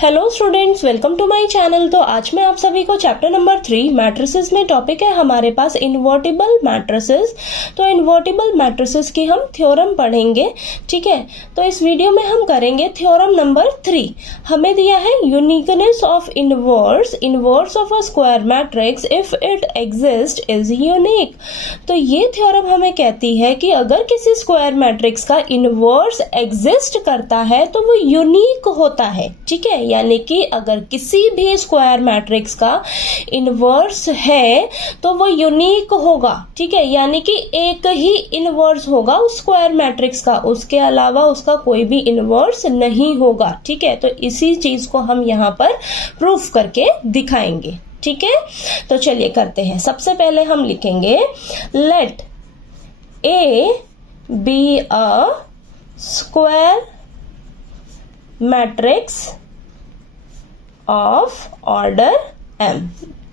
Hello students, welcome to my channel. तो आज मैं आप सभी को चैप्टर नंबर 3 मैट्रिसेस में टॉपिक है हमारे पास इन्वर्टिबल मैट्रिसेस। तो इन्वर्टिबल मैट्रिसेस की हम थ्योरम पढ़ेंगे, ठीक है। तो इस वीडियो में हम करेंगे थ्योरम नंबर 3। हमें दिया है uniqueness of inverse of a square matrix if it exist is unique. तो ये थ्योरम हमें कहती है कि अगर किसी स्क्वायर मैट्रिक्स का इनवर्स एग्जिस्ट करता है तो वो यूनिक होता है, ठीक है। यानी कि अगर किसी भी स्क्वायर मैट्रिक्स का इनवर्स है तो वो यूनिक होगा, ठीक है। यानी कि एक ही इनवर्स होगा उस स्क्वायर मैट्रिक्स का, उसके अलावा उसका कोई भी इनवर्स नहीं होगा, ठीक है। तो इसी चीज को हम यहाँ पर प्रूफ करके दिखाएंगे, ठीक है। तो चलिए करते हैं। सबसे पहले हम लिखेंगे let A B a square matrix of order m।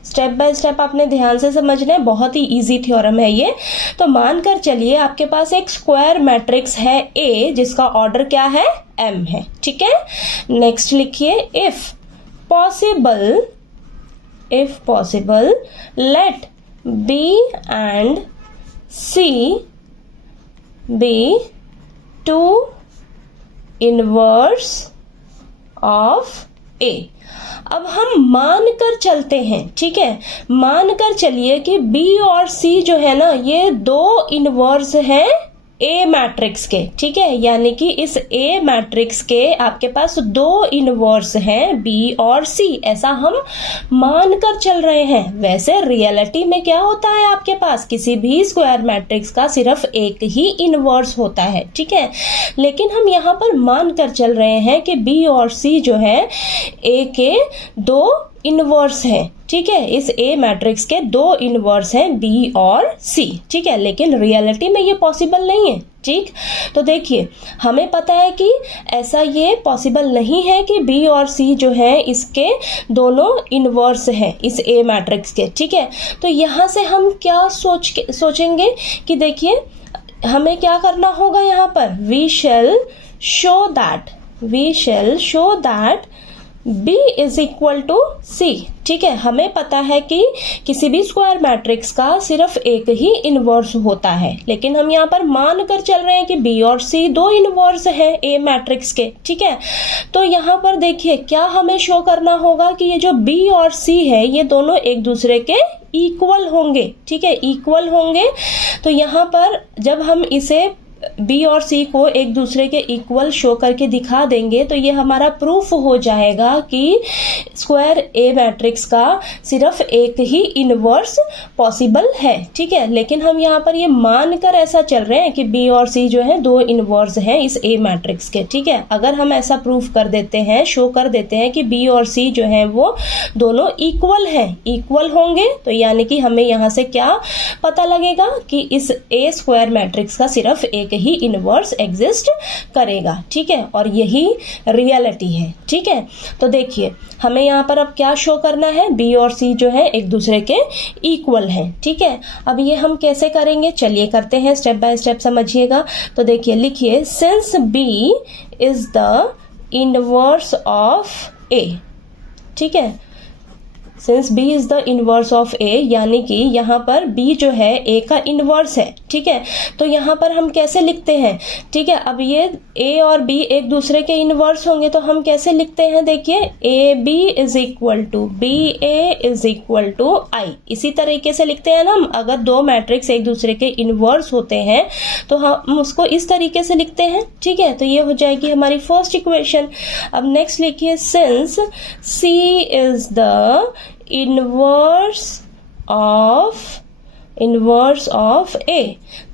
Step by step आपने ध्यान से समझना है, बहुत ही इजी थ्योरम है ये। तो मानकर चलिए आपके पास एक स्क्वायर मैट्रिक्स है A जिसका ऑर्डर क्या है, m है, ठीक है। नेक्स्ट लिखिए if possible let B and C be two inverse of A। अब हम मानकर चलते हैं, ठीक है। मानकर चलिए कि B और C जो है ना, ये दो इनवर्स हैं A मैट्रिक्स के, ठीक है। यानी कि इस A मैट्रिक्स के आपके पास दो इनवर्स हैं B और C, ऐसा हम मानकर चल रहे हैं। वैसे रियलिटी में क्या होता है, आपके पास किसी भी स्क्वायर मैट्रिक्स का सिर्फ एक ही इनवर्स होता है, ठीक है। लेकिन हम यहाँ पर मानकर चल रहे हैं कि B और C जो है A के दो इनवर्स है, ठीक है। इस A मैट्रिक्स के दो इनवर्स हैं B और C, ठीक है। लेकिन रियलिटी में ये पॉसिबल नहीं है, ठीक। तो देखिए हमें पता है कि ऐसा ये पॉसिबल नहीं है कि B और C जो है इसके दोनों इनवर्स हैं इस A मैट्रिक्स के, ठीक है। तो यहाँ से हम क्या सोचेंगे कि देखिए हमें क्या करना होगा यहाँ पर, we shall show that B is equal to C, ठीक है। हमें पता है कि किसी भी स्क्वायर मैट्रिक्स का सिर्फ एक ही इनवर्स होता है, लेकिन हम यहाँ पर मान कर चल रहे हैं कि B और C दो इनवर्स हैं A मैट्रिक्स के, ठीक है। तो यहाँ पर देखिए क्या हमें शो करना होगा कि ये जो B और C है ये दोनों एक दूसरे के इक्वल होंगे, ठीक है, इक्वल होंगे। तो यहाँ पर जब हम इसे B और C को एक दूसरे के इक्वल शो करके दिखा देंगे तो ये हमारा प्रूफ हो जाएगा कि स्क्वायर A मैट्रिक्स का सिर्फ एक ही इनवर्स पॉसिबल है, ठीक है। लेकिन हम यहाँ पर ये मानकर ऐसा चल रहे हैं कि B और C जो है दो इनवर्स हैं इस A मैट्रिक्स के, ठीक है। अगर हम ऐसा प्रूफ कर देते हैं, शो कर देते हैं कि B और C जो है वो दोनों इक्वल हैं, इक्वल होंगे, तो यानी कि हमें यहाँ से क्या पता लगेगा कि इस A स्क्वायर मैट्रिक्स का सिर्फ एक ही इनवर्स एग्जिस्ट करेगा, ठीक है। और यही रियलिटी है, ठीक है। तो देखिए हमें यहाँ पर अब क्या शो करना है, B और C जो है एक दूसरे के इक्वल हैं, ठीक है। अब ये हम कैसे करेंगे, चलिए करते हैं, स्टेप बाय स्टेप समझिएगा। तो देखिए लिखिए since B is the inverse of A, ठीक है। Since B is the inverse of A, यानी कि यहाँ पर B जो है A का इनवर्स है, ठीक है। तो यहाँ पर हम कैसे लिखते हैं, ठीक है। अब ये A और B एक दूसरे के इनवर्स होंगे तो हम कैसे लिखते हैं, देखिए AB is equal to BA is equal to I। इसी तरीके से लिखते हैं ना हम, अगर दो मैट्रिक्स एक दूसरे के इनवर्स होते हैं तो हम उसको इस तरीके से लिखते हैं, ठीक है। तो ये हो जाएगी हमारी फर्स्ट इक्वेशन। अब नेक्स्ट लिखिए since C is the inverse of A।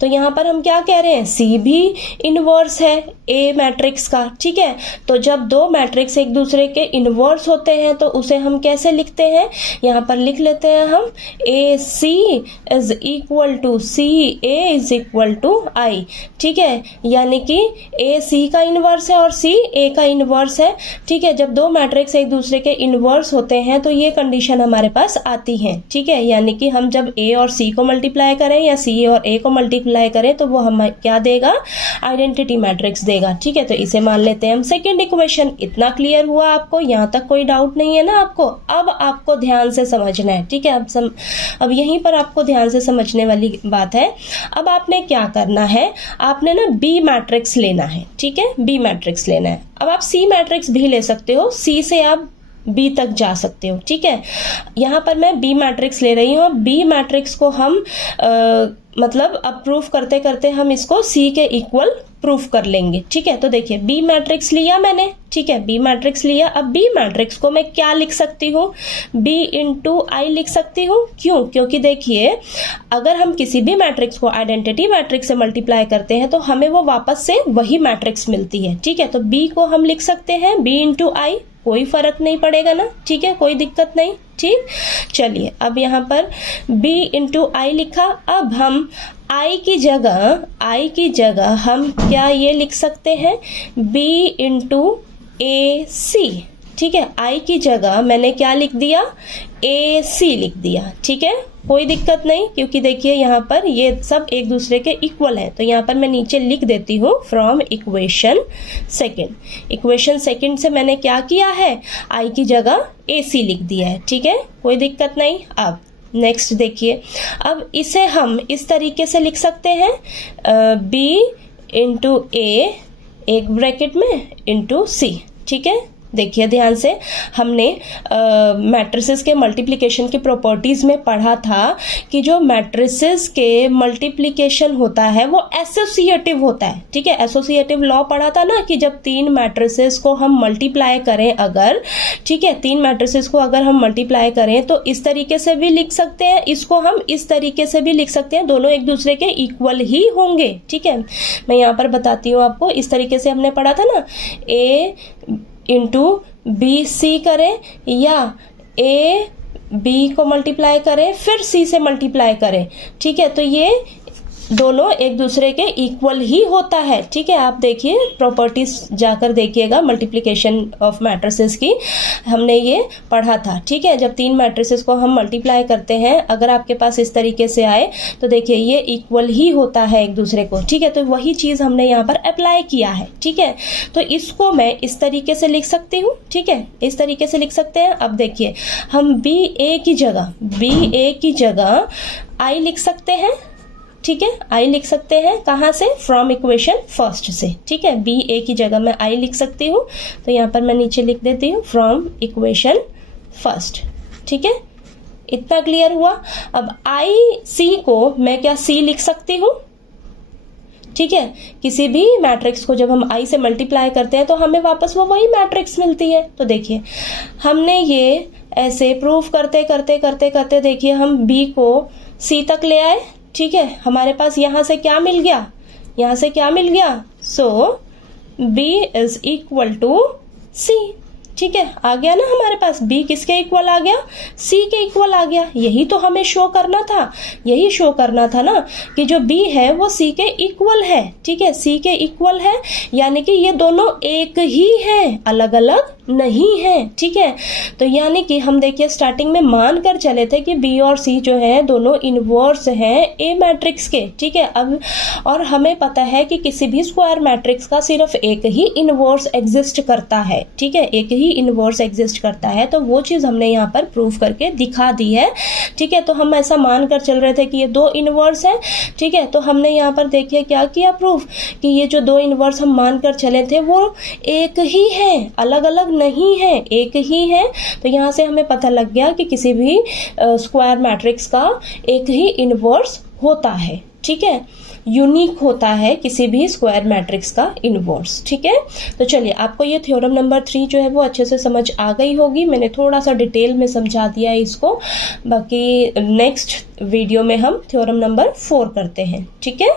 तो यहाँ पर हम क्या कह रहे हैं, C भी इनवर्स है A मैट्रिक्स का, ठीक है। तो जब दो मैट्रिक्स एक दूसरे के इनवर्स होते हैं तो उसे हम कैसे लिखते हैं, यहाँ पर लिख लेते हैं हम AC is equal to CA is equal to I, ठीक है। यानी कि A C का इनवर्स है और C A का इनवर्स है, ठीक है। जब दो मैट्रिक्स एक दूसरे के इनवर्स होते हैं तो ये कंडीशन हमारे पास आती है, ठीक है। यानी कि हम जब A और C को मल्टीप्लाई करें या सी और ए को मल्टीप्लाई करें तो वो हमें क्या देगा, आइडेंटिटी मैट्रिक्स देगा। ठीक है, तो इसे मान लेते हैं हम सेकेंड इक्वेशन। इतना क्लियर हुआ आपको, यहाँ तक कोई डाउट नहीं है ना आपको? अब आपको ध्यान से समझना है। ठीक है, अब यहीं पर आपको ध्यान से समझने वाली बात है। अब आपने क्या करना है, आपने ना बी मैट्रिक्स लेना है। ठीक है, बी मैट्रिक्स लेना है। अब आप सी मैट्रिक्स भी ले सकते हो, सी से आप बी तक जा सकते हो। ठीक है, यहाँ पर मैं बी मैट्रिक्स ले रही हूँ। बी मैट्रिक्स को हम मतलब अब प्रूफ करते करते हम इसको सी के इक्वल प्रूफ कर लेंगे। ठीक है, तो देखिए बी मैट्रिक्स लिया मैंने। ठीक है, बी मैट्रिक्स लिया। अब बी मैट्रिक्स को मैं क्या लिख सकती हूँ, बी इंटू आई लिख सकती हूँ। क्यों? क्योंकि देखिए अगर हम किसी भी मैट्रिक्स को आइडेंटिटी मैट्रिक्स से मल्टीप्लाई करते हैं तो हमें वो वापस से वही मैट्रिक्स मिलती है। ठीक है, तो बी को हम लिख सकते हैं बी इंटू आई, कोई फर्क नहीं पड़ेगा ना। ठीक है, कोई दिक्कत नहीं। ठीक, चलिए अब यहाँ पर b इंटू आई लिखा। अब हम i की जगह हम क्या ये लिख सकते हैं, b इंटू ए सी। ठीक है, i की जगह मैंने क्या लिख दिया, ए सी लिख दिया। ठीक है, कोई दिक्कत नहीं, क्योंकि देखिए यहाँ पर ये सब एक दूसरे के इक्वल है। तो यहाँ पर मैं नीचे लिख देती हूँ from equation second. Equation second से मैंने क्या किया है, आई की जगह ए सी लिख दिया है। ठीक है, कोई दिक्कत नहीं। अब नेक्स्ट देखिए, अब इसे हम इस तरीके से लिख सकते हैं बी इंटू ए एक ब्रैकेट में इंटू सी। ठीक है, देखिए ध्यान से, हमने मैट्रिसेस के मल्टीप्लिकेशन की प्रॉपर्टीज में पढ़ा था कि जो मैट्रिसेस के मल्टीप्लिकेशन होता है वो एसोसिएटिव होता है। ठीक है, एसोसिएटिव लॉ पढ़ा था ना कि जब तीन मैट्रिसेस को हम मल्टीप्लाई करें अगर, ठीक है, तीन मैट्रिसेस को अगर हम मल्टीप्लाई करें तो इस तरीके से भी लिख सकते हैं, इसको हम इस तरीके से भी लिख सकते हैं, दोनों एक दूसरे के इक्वल ही होंगे। ठीक है, मैं यहाँ पर बताती हूँ आपको, इस तरीके से हमने पढ़ा था ना, ए इंटू बी सी करें या ए बी को मल्टीप्लाई करें फिर सी से मल्टीप्लाई करें। ठीक है, तो ये दोनों एक दूसरे के इक्वल ही होता है। ठीक है, आप देखिए प्रॉपर्टीज जाकर देखिएगा मल्टीप्लिकेशन ऑफ मैट्रिसेस की, हमने ये पढ़ा था। ठीक है, जब तीन मैट्रिसेस को हम मल्टीप्लाई करते हैं अगर आपके पास इस तरीके से आए तो देखिए ये इक्वल ही होता है एक दूसरे को। ठीक है, तो वही चीज़ हमने यहाँ पर अप्लाई किया है। ठीक है, तो इसको मैं इस तरीके से लिख सकती हूँ। ठीक है, इस तरीके से लिख सकते हैं। अब देखिए हम बी ए की जगह आई लिख सकते हैं। ठीक है, आई लिख सकते हैं कहाँ से, फ्रॉम इक्वेशन फर्स्ट से। ठीक है, बी ए की जगह मैं आई लिख सकती हूँ, तो यहाँ पर मैं नीचे लिख देती हूँ फ्रॉम इक्वेशन फर्स्ट। ठीक है, इतना क्लियर हुआ। अब आई सी को मैं क्या सी लिख सकती हूँ। ठीक है, किसी भी मैट्रिक्स को जब हम आई से मल्टीप्लाई करते हैं तो हमें वापस वो वही मैट्रिक्स मिलती है। तो देखिए हमने ये ऐसे प्रूफ करते करते देखिए हम बी को सी तक ले आए। ठीक है, हमारे पास यहाँ से क्या मिल गया, सो b इज इक्वल टू सी। ठीक है, आ गया ना हमारे पास, b किसके इक्वल आ गया, c के इक्वल आ गया। यही तो हमें शो करना था ना कि जो b है वो c के इक्वल है। ठीक है, c के इक्वल है, यानी कि ये दोनों एक ही हैं, अलग अलग नहीं है। ठीक है, तो यानी कि हम देखिए स्टार्टिंग में मान कर चले थे कि b और c जो है दोनों इनवर्स हैं a मैट्रिक्स के। ठीक है, अब और हमें पता है कि किसी भी स्क्वायर मैट्रिक्स का सिर्फ एक ही इनवर्स एग्जिस्ट करता है। ठीक है, एक ही इनवर्स एग्जिस्ट करता है, तो वो चीज़ हमने यहाँ पर प्रूफ करके दिखा दी है। ठीक है, तो हम ऐसा मान कर चल रहे थे कि ये दो इनवर्स है। ठीक है, तो हमने यहाँ पर देखिए क्या किया प्रूफ, कि ये जो दो इनवर्स हम मान कर चले थे वो एक ही है, अलग अलग नहीं है, एक ही है। तो यहाँ से हमें पता लग गया कि किसी भी स्क्वायर मैट्रिक्स का एक ही इनवर्स होता है। ठीक है, यूनिक होता है किसी भी स्क्वायर मैट्रिक्स का इनवर्स। ठीक है, तो चलिए आपको ये थ्योरम नंबर 3 जो है वो अच्छे से समझ आ गई होगी। मैंने थोड़ा सा डिटेल में समझा दिया है इसको, बाकी नेक्स्ट वीडियो में हम थ्योरम नंबर 4 करते हैं। ठीक है।